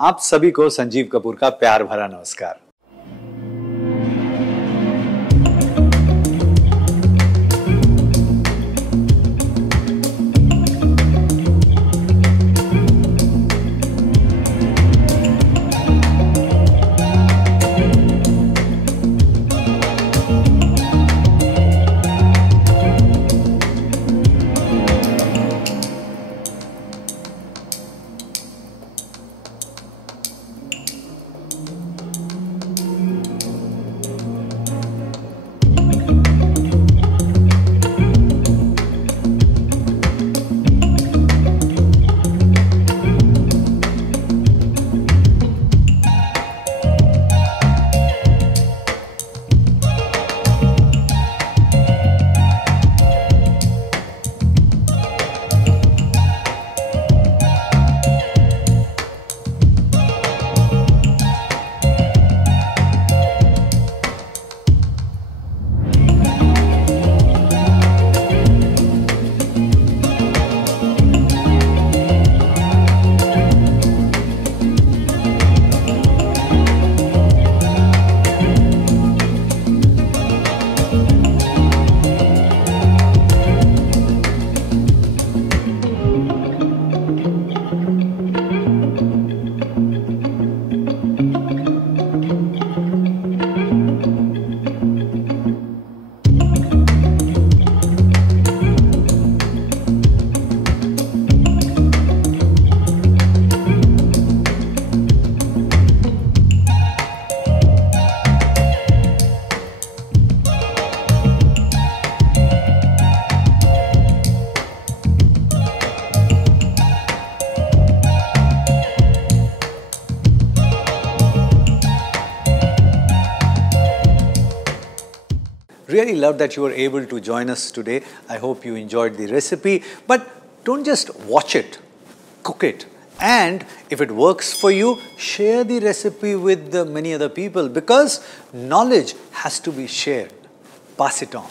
आप सभी को संजीव कपूर का प्यार भरा नमस्कार। Really love that you were able to join us today. I hope you enjoyed the recipe, but don't just watch it, cook it. And if it works for you, share the recipe with many other people, because knowledge has to be shared. Pass it on.